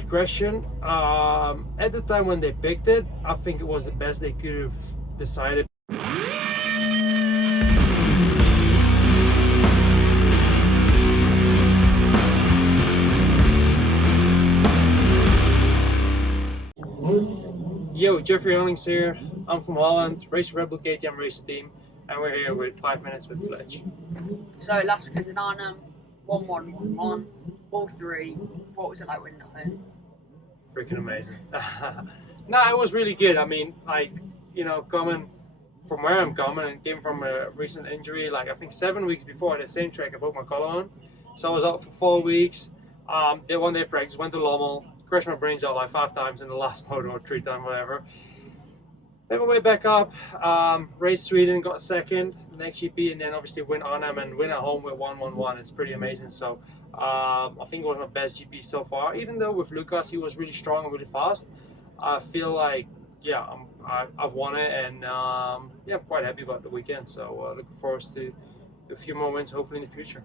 good question. At the time when they picked it, I think it was the best they could have decided. Yo, Jeffrey Herlings here. I'm from Holland, race for Red Bull KTM racing team, and we're here with 5 minutes with Fletch. So last weekend in Arnhem, 1-1, 1-1, all three. What was it like winning at home? Freaking amazing. No, it was really good. I mean, like, you know, coming from where I'm coming and came from a recent injury, like I think 7 weeks before at the same track I broke my collarbone. So I was out for 4 weeks. Did 1 day of practice, went to Lommel, crashed my brains out like 5 times in the last moto or 3 times, whatever. Made my way back up, raced Sweden, got second, next GP, and then obviously win Arnhem and win at home with 1-1-1. It's pretty amazing. So I think it was my best GP so far. Even though with Lucas he was really strong and really fast, I feel like I've won it, and yeah, I'm quite happy about the weekend. So looking forward to a few more wins, hopefully in the future.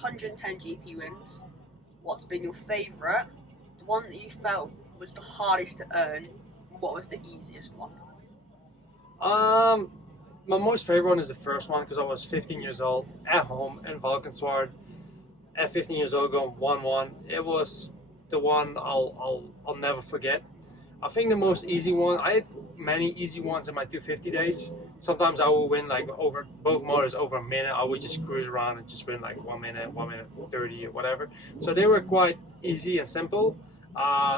110 GP wins. What's been your favourite? The one that you felt was the hardest to earn. What was the easiest one? My most favorite one is the first one because I was 15 years old at home in Valkenswaard. At 15 years old, going 1-1. It was the one I'll never forget. I think the most easy one. I had many easy ones in my 250 days. Sometimes I will win like over both motors over a minute. I would just cruise around and just win like 1 minute, 1 minute 30 or whatever. So they were quite easy and simple.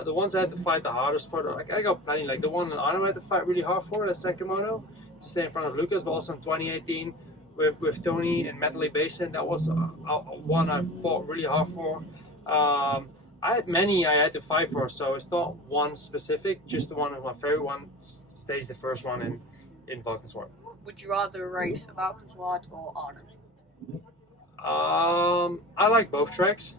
The ones I had to fight the hardest for, like I got plenty. Like the one in Arnhem I had to fight really hard for, the second moto, to stay in front of Lucas. But also in 2018 with Tony in Metal Basin, that was one I fought really hard for. I had many I had to fight for, so it's not one specific. Just the one of my favorite one stays the first one in Valkenswaard. Would you rather race at Valkenswaard or Arnhem? I like both tracks.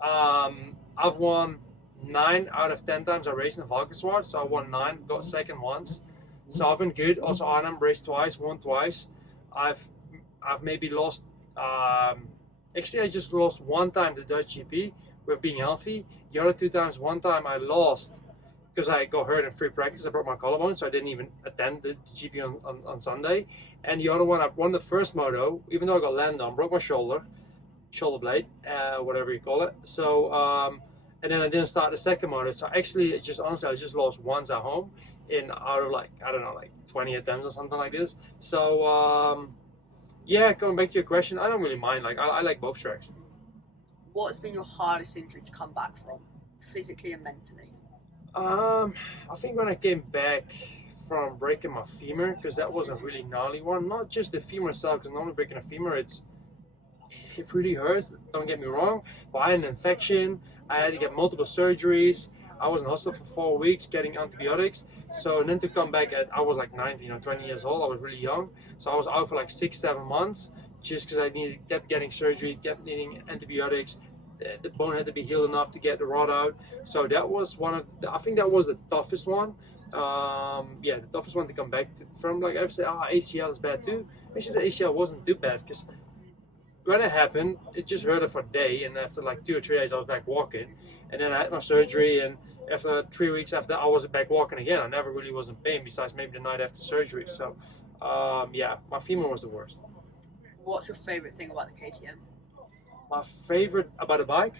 I've won 9 out of 10 times I raced in Valkenswaard, so I won 9, got second once. So I've been good. Also Arnhem, raced twice, won twice. I've maybe lost. Actually, I just lost 1 time the Dutch GP with being healthy. The other 2 times, 1 time I lost because I got hurt in free practice. I broke my collarbone, so I didn't even attend the GP on Sunday. And the other one, I won the first moto, even though I got landed on, broke my shoulder blade, whatever you call it. So. And then I didn't start the second motor, so actually, I just lost once at home out of like, I don't know, like 20 attempts or something like this. So yeah, going back to your question, I don't really mind. Like I like both tracks. What has been your hardest injury to come back from, physically and mentally? I think when I came back from breaking my femur, because that was a really gnarly one. Not just the femur itself, because normally breaking a femur, it really hurts, don't get me wrong, but I had an infection. I had to get multiple surgeries. I was in hospital for 4 weeks getting antibiotics. So and then to come back I was like 19 or 20 years old. I was really young. So I was out for like 6-7 months just because I kept getting surgery, kept needing antibiotics. The bone had to be healed enough to get the rod out. So that was I think that was the toughest one. Yeah, the toughest one to come back from. Like I would say, ACL is bad too. Actually, the ACL wasn't too bad because when it happened, it just hurt for a day, and after like 2 or 3 days, I was back walking. And then I had my surgery, and after 3 weeks after that, I was back walking again. I never really was in pain, besides maybe the night after surgery. So, yeah, my femur was the worst. What's your favourite thing about the KTM? My favorite about the bike?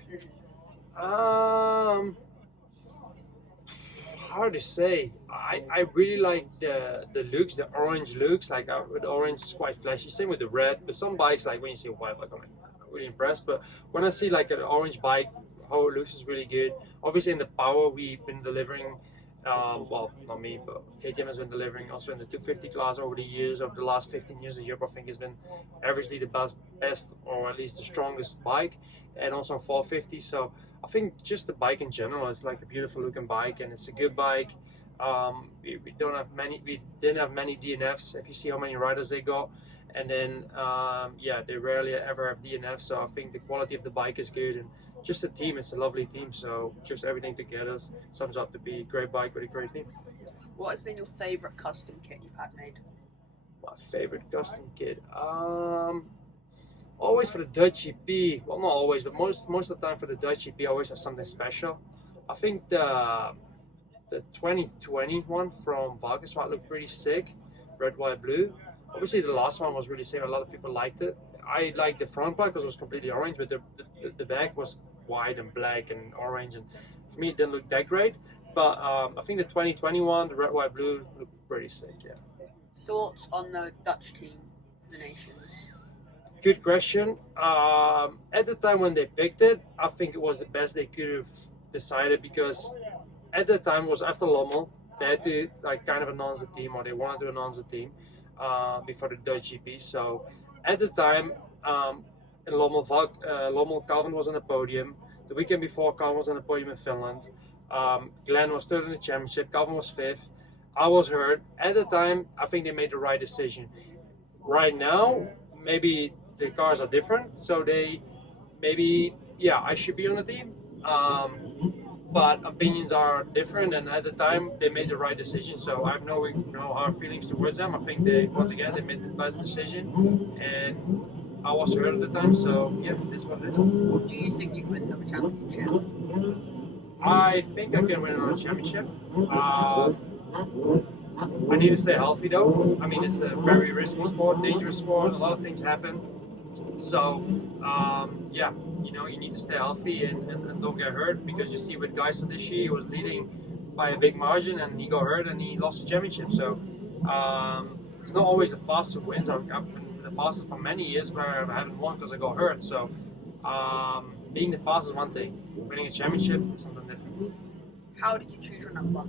Hard to say. I really like the looks, the orange looks. Like with the orange is quite flashy. Same with the red. But some bikes, like when you see white, like I'm really impressed. But when I see like an orange bike, how it looks is really good. Obviously in the power we've been delivering. Well, not me, but KTM has been delivering also in the 250 class over the years. Over the last 15 years, Europe I think has been averagely the best, or at least the strongest bike, and also on 450. So I think just the bike in general is like a beautiful looking bike, and it's a good bike. We didn't have many DNFs. If you see how many riders they got, and then yeah, they rarely ever have DNFs. So I think the quality of the bike is good, and just the team, it's a lovely team. So just everything together sums up to be a great bike with a great team. What has been your favourite custom kit you've had made? My favourite custom kit? Always for the Dutch GP. Well, not always, but most of the time for the Dutch GP, I always have something special. I think the 2020 one from Valkenswaard looked pretty sick, red, white, blue. Obviously, the last one was really sick. A lot of people liked it. I liked the front part because it was completely orange, but the back was white and black and orange, and for me, it didn't look that great. But I think the 2021, the red, white, blue, looked pretty sick. Yeah. Thoughts on the Dutch team, the Nations? Good question. At the time when they picked it, I think it was the best they could have decided, because at the time it was after Lommel. They had to like kind of announce the team, or they wanted to announce the team before the Dutch GP. So at the time, in Lommel, Calvin was on the podium. The weekend before, Calvin was on the podium in Finland. Glenn was third in the championship. Calvin was fifth. I was hurt. At the time, I think they made the right decision. Right now, maybe the cars are different, so I should be on the team. But opinions are different, and at the time they made the right decision. So I have no hard feelings towards them. I think they made the best decision, and I was hurt at the time. So yeah, this is what it is. Do you think you can win another championship? I think I can win another championship. I need to stay healthy though. I mean, it's a very risky sport, dangerous sport. A lot of things happen. So you need to stay healthy and don't get hurt, because you see with Geiser this year, he was leading by a big margin and he got hurt and he lost the championship. So it's not always the fastest who wins. I've been the fastest for many years where I haven't won because I got hurt. So being the fastest is one thing, winning a championship is something different. How did you choose your number?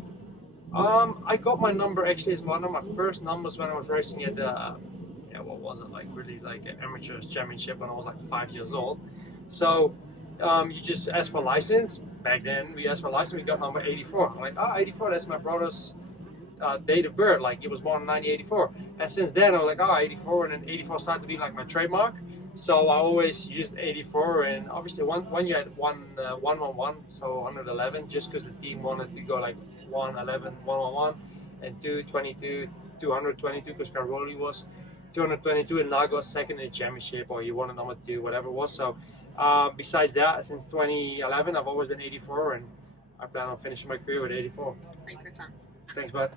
I got my number actually as one of my first numbers when I was racing at the an amateur championship when I was like 5 years old. So you just ask for license. Back then we asked for license, we got number 84. I'm like, 84, that's my brother's date of birth, like he was born in 1984. And since then I was like, 84, and then 84 started to be like my trademark. So I always used 84, and obviously one year had 111, so 111, just because the team wanted to go like 111, 111, and 222, 222, because Caroli was 222, and Nago was second in the championship, or you won a number 2, whatever it was. So besides that, since 2011, I've always been 84, and I plan on finishing my career with 84. Thank you for your time. Thanks, bud.